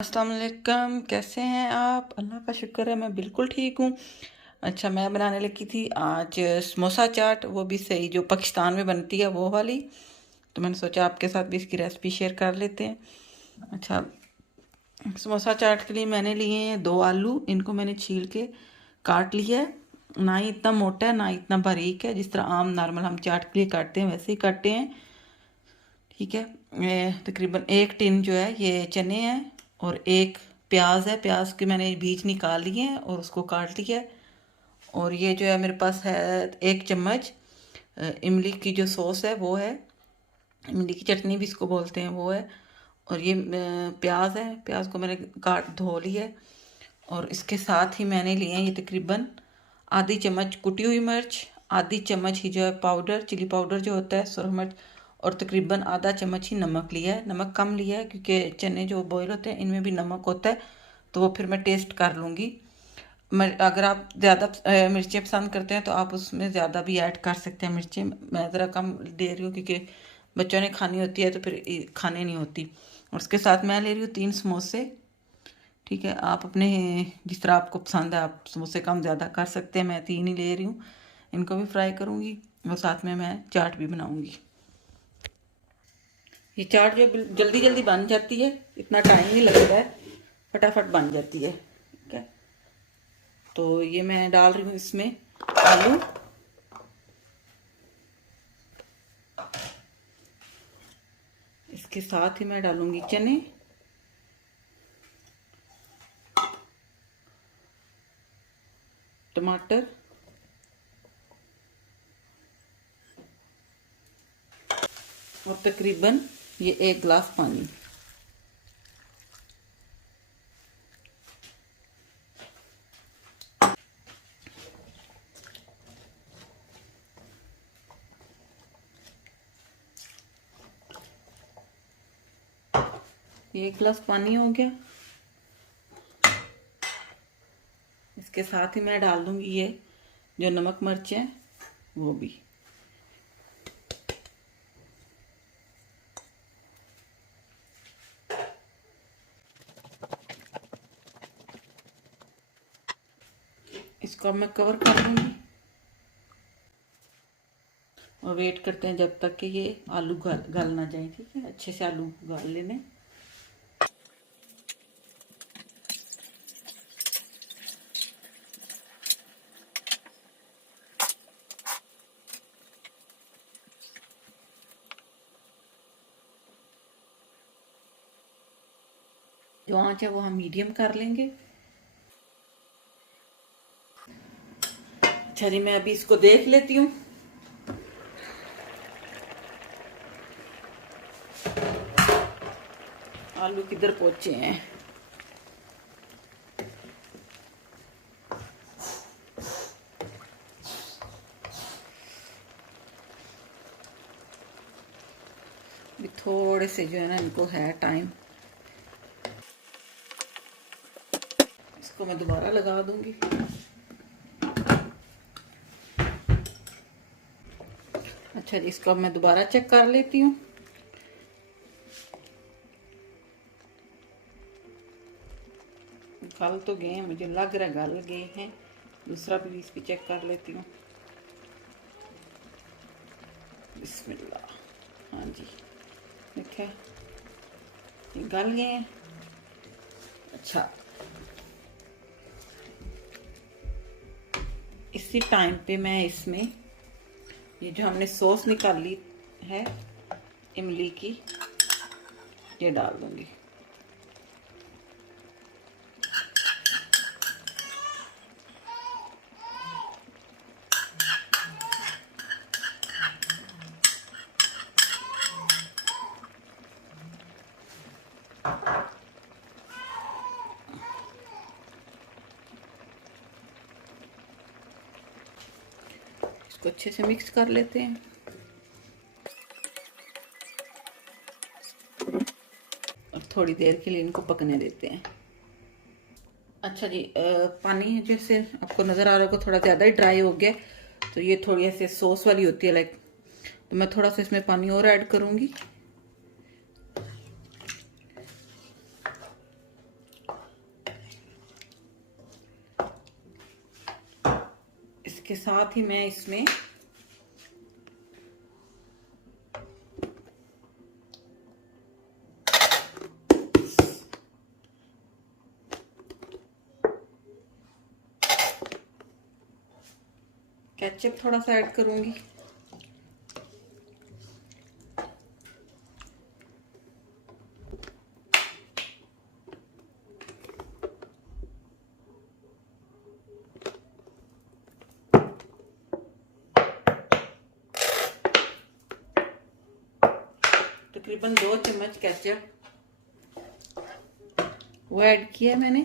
अस्सलाम वालेकुम, कैसे हैं आप? अल्लाह का शुक्र है मैं बिल्कुल ठीक हूँ। अच्छा, मैं बनाने लगी थी आज समोसा चाट, वो भी सही जो पाकिस्तान में बनती है वो वाली। तो मैंने सोचा आपके साथ भी इसकी रेसिपी शेयर कर लेते हैं। अच्छा, समोसा चाट के लिए मैंने लिए हैं 2 आलू। इनको मैंने छील के काट लिया है। ना ही इतना मोटा है ना ही इतना बारीक है, जिस तरह आम नॉर्मल हम चाट के लिए काटते हैं वैसे ही काटते हैं। ठीक है, तकरीबन 1 टिन जो है ये चने हैं और एक प्याज है। प्याज के मैंने बीज निकाल लिए हैं और उसको काट लिया है। और ये जो है मेरे पास है 1 चम्मच इमली की जो सॉस है वो है, इमली की चटनी भी इसको बोलते हैं वो है। और ये प्याज है, प्याज को मैंने काट धो लिया है। और इसके साथ ही मैंने लिए हैं ये तकरीबन आधी चम्मच कुटी हुई मिर्च, आधी चम्मच ही जो है पाउडर, चिली पाउडर जो होता है सुरख मिर्च, और तकरीबन आधा चम्मच ही नमक लिया है। नमक कम लिया है क्योंकि चने जो बॉईल होते हैं इनमें भी नमक होता है, तो वो फिर मैं टेस्ट कर लूँगी। अगर आप ज़्यादा मिर्चें पसंद करते हैं तो आप उसमें ज़्यादा भी ऐड कर सकते हैं मिर्चें। मैं ज़रा कम दे रही हूँ क्योंकि बच्चों ने खानी होती है तो फिर खाने नहीं होती। और उसके साथ मैं ले रही हूँ 3 समोसे। ठीक है, आप अपने जिस तरह आपको पसंद है आप समोसे कम ज़्यादा कर सकते हैं। मैं 3 ही ले रही हूँ। इनको भी फ्राई करूँगी और साथ में मैं चाट भी बनाऊँगी। ये चाट जो जल्दी जल्दी बन जाती है, इतना टाइम नहीं लगता है, फटाफट बन जाती है। ठीक है, तो ये मैं डाल रही हूँ इसमें आलू, इसके साथ ही मैं डालूंगी चने, टमाटर, और तकरीबन ये 1 गिलास पानी। ये 1 गिलास पानी हो गया। इसके साथ ही मैं डाल दूंगी ये जो नमक मिर्च है वो भी। इसको अब मैं कवर कर दूंगी और वेट करते हैं जब तक कि ये आलू गल ना जाए। ठीक है, अच्छे से आलू गल लेने। जो आंच है वो हम मीडियम कर लेंगे। अच्छा जी, मैं अभी इसको देख लेती हूँ। आलू किधर पहुंचे हैं? भी थोड़े से जो है ना इनको है टाइम। इसको मैं दोबारा लगा दूंगी। अच्छा जी, इसको अब मैं दोबारा चेक कर लेती हूँ। गल तो गए हैं, मुझे लग रहा है गल गए हैं। दूसरा पीस भी चेक कर लेती हूँ। बिस्मिल्लाह। हाँ जी, देखा ये गल गए हैं। अच्छा, इसी टाइम पे मैं इसमें ये जो हमने सॉस निकाली है इमली की ये डाल दूंगी। इसको अच्छे से मिक्स कर लेते हैं और थोड़ी देर के लिए इनको पकने देते हैं। अच्छा जी, पानी जैसे आपको नज़र आ रहा होगा थोड़ा ज़्यादा ही ड्राई हो गया, तो ये थोड़ी ऐसे सॉस वाली होती है लाइक, तो मैं थोड़ा सा इसमें पानी और ऐड करूँगी। के साथ ही मैं इसमें केचप थोड़ा सा ऐड करूंगी। तकरीबन 2 चम्मच केचप वो ऐड किया है मैंने।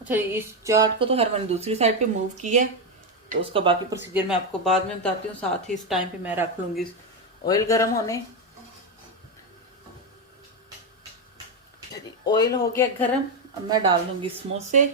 अच्छा, इस चाट को तो खैर मैंने दूसरी साइड पे मूव किया है, तो उसका बाकी प्रोसीजर मैं आपको बाद में बताती हूँ। साथ ही इस टाइम पे मैं रख लूंगी ऑयल गर्म होने। ऑयल हो गया गर्म, अब मैं डाल दूंगी समोसे।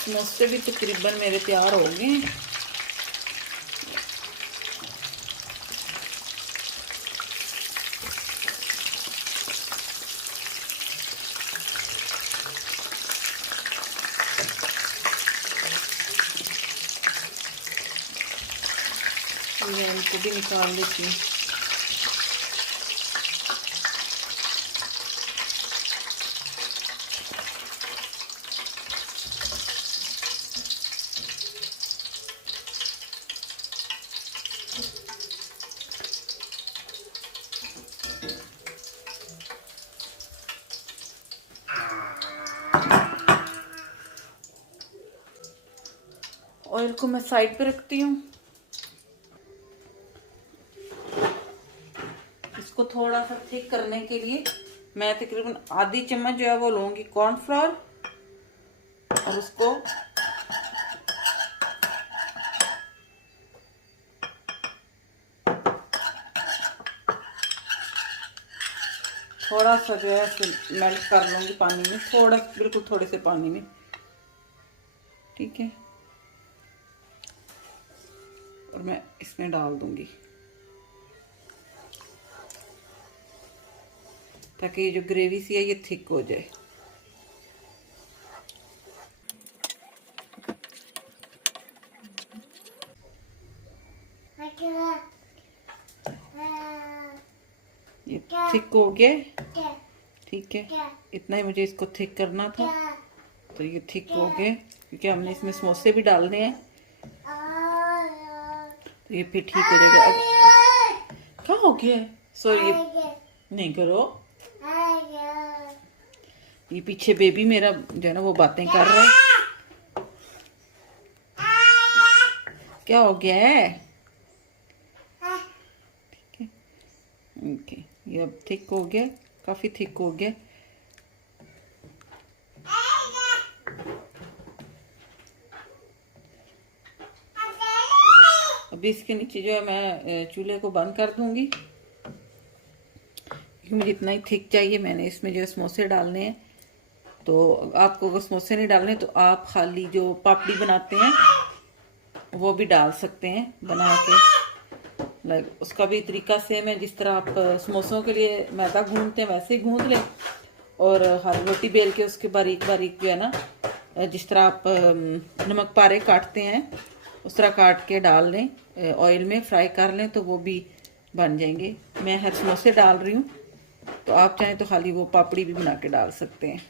समोसे भी तकरीबन मेरे तैयार हो गए हैं। मैं इनको भी निकाल लेती हूँ। ऑयल को मैं साइड पे रखती हूँ। इसको थोड़ा सा थिक करने के लिए मैं तकरीबन आधी चम्मच जो है वो लूंगी कॉर्नफ्लोर, और उसको थोड़ा सा जो है मेल्ट कर लूंगी पानी में, थोड़ा बिल्कुल थोड़े से पानी में, ठीक है। और मैं इसमें डाल दूंगी ताकि ये जो ग्रेवी सी है ये थिक हो जाए। ये थिक हो गया, ठीक है। इतना ही मुझे इसको थिक करना था, तो ये थिक हो गए क्योंकि हमने इसमें समोसे भी डालने हैं, तो ये फिर ठीक हो जाएगा। अब क्या हो गया? सो ये नहीं करो। ये पीछे बेबी मेरा जो है ना वो बातें कर रहा है। क्या हो गया है? ठीक है, ओके। ये अब थिक हो गया, काफी थिक हो गया। अभी इसके नीचे जो है मैं चूल्हे को बंद कर दूंगी क्योंकि मुझे इतना ही थिक चाहिए। मैंने इसमें जो समोसे डालने हैं, तो आपको अगर समोसे नहीं डालने तो आप खाली जो पापड़ी बनाते हैं वो भी डाल सकते हैं बना के। लाइक उसका भी तरीका सेम है, जिस तरह आप समोसों के लिए मैदा गूंथते हैं वैसे ही गूंथ लें, और हर रोटी बेल के उसके बारीक बारीक जो है ना, जिस तरह आप नमक पारे काटते हैं उस तरह काट के डाल लें, ऑयल में फ्राई कर लें तो वो भी बन जाएंगे। मैं हर समोसे डाल रही हूँ, तो आप चाहें तो खाली वो पापड़ी भी बना के डाल सकते हैं।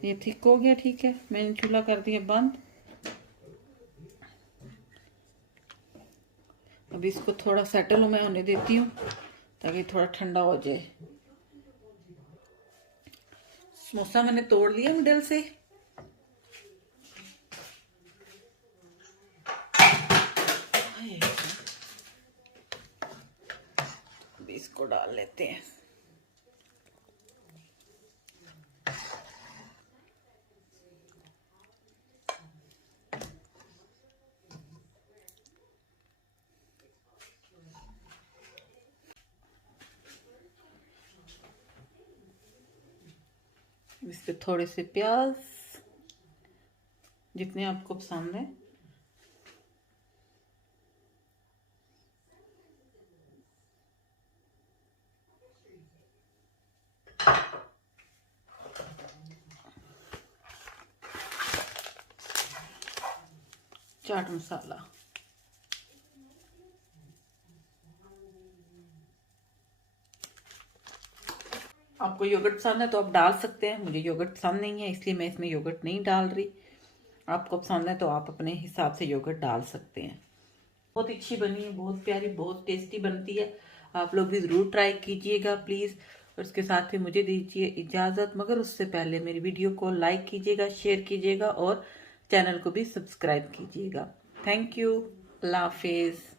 ये थिक हो गया, ठीक है। मैंने चूल्हा कर दिया बंद। अभी इसको थोड़ा सेटल मैं होने देती हूँ ताकि थोड़ा ठंडा हो जाए। समोसा मैंने तोड़ लिया मिडल से। अभी इसको डाल लेते हैं। इस पे थोड़े से प्याज, जितने आपको पसंद है। चाट मसाला, आपको योगर्ट पसंद है तो आप डाल सकते हैं। मुझे योगर्ट पसंद नहीं है इसलिए मैं इसमें योगर्ट नहीं डाल रही। आपको पसंद है तो आप अपने हिसाब से योगर्ट डाल सकते हैं। बहुत अच्छी बनी है, बहुत प्यारी, बहुत टेस्टी बनती है। आप लोग भी ज़रूर ट्राई कीजिएगा प्लीज़। और उसके साथ ही मुझे दीजिए इजाज़त, मगर उससे पहले मेरी वीडियो को लाइक कीजिएगा, शेयर कीजिएगा और चैनल को भी सब्सक्राइब कीजिएगा। Thank you. अल्लाह हाफिज़।